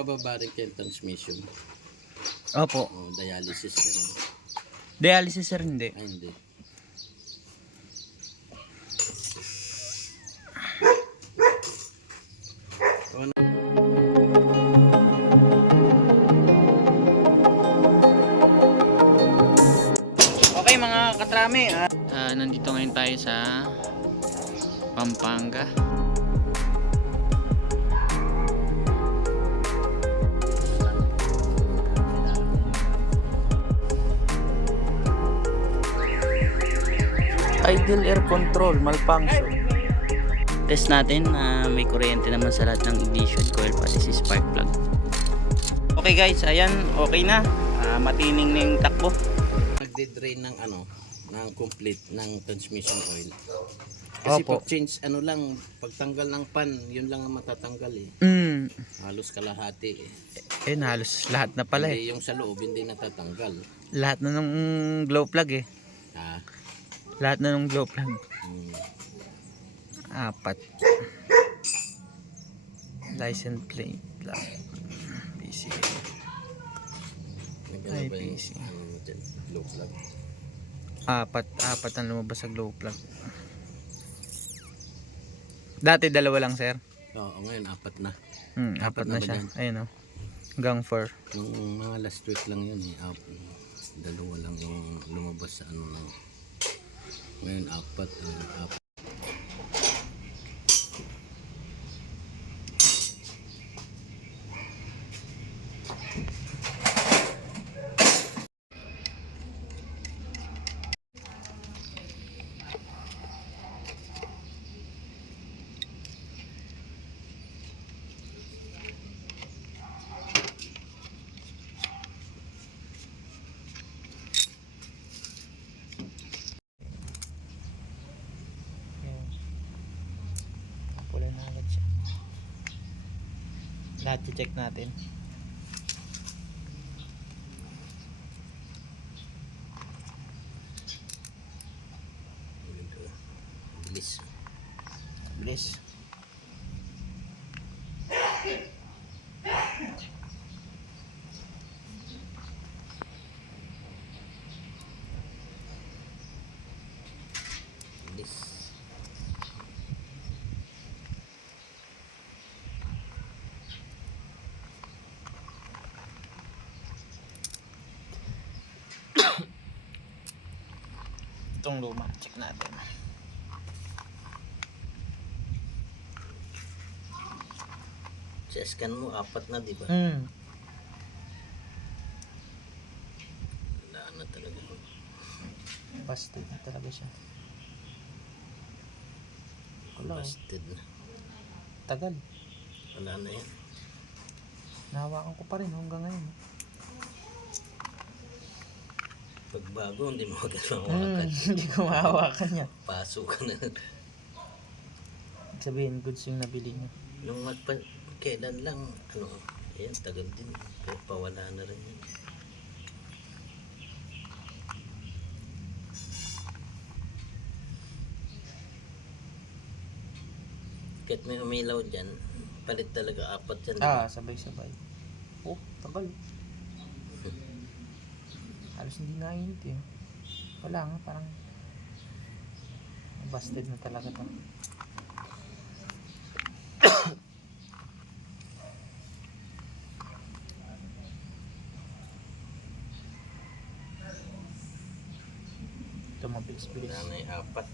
nabababa rin kayo transmission. Opo. O dialysis ganun. Dialysis sir hindi. Ay hindi. Okay mga katrami, nandito ngayon tayo sa Pampanga. Idle air control malfunction. Test natin na may kuryente naman sa lahat ng ignition coil pati si spark plug. Okay guys, ayan, okay na. Matining na yung takbo. Nagde-drain ng ng complete ng transmission oil. Kasi Opo. pag change lang, pagtanggal ng pan, yun lang ang matatanggal eh. Halos kalahati eh. Halos lahat na pala Hindi, yung sa loob hindi natatanggal. Lahat na ng glow plug eh. Lahat na ng glow plug. 4. License plate lang. PC. Nagano ba yung IPC. glow plug? 4 ang lumabas sa glow plug. Dati 2 lang sir. Oo, ngayon 4 na. 4 na ba siya. yan? Ayun o. Hanggang 4. Nung mga last week lang yun eh. 2 lang yung lumabas sa ngayon 4. Pula na agad siya. Lahat i-check natin. Bilis. Bilis. Bilis. Itong luma, check natin. Sa scan mo 4 na, di ba? Wala na talaga. Busted na talaga siya. Wala. Busted na. Tagal. Wala na yan. Nahawakan ko pa rin hanggang ngayon. Pag bago, hindi mo agad mahawakan. Hindi ko mahawakan niya. Paso ka na. Sabihin, goods yung nabili niya. Nung kailan lang, ayan, tagal din. Pero pawala na rin yan. Kahit may umilaw dyan, palit talaga 4 yan. Diba? Sabay-sabay. Oh, tagal. Halos hindi nainit eh. Wala nga, parang busted na talaga to. Ito mabilis-bilis. Wala na yung 4.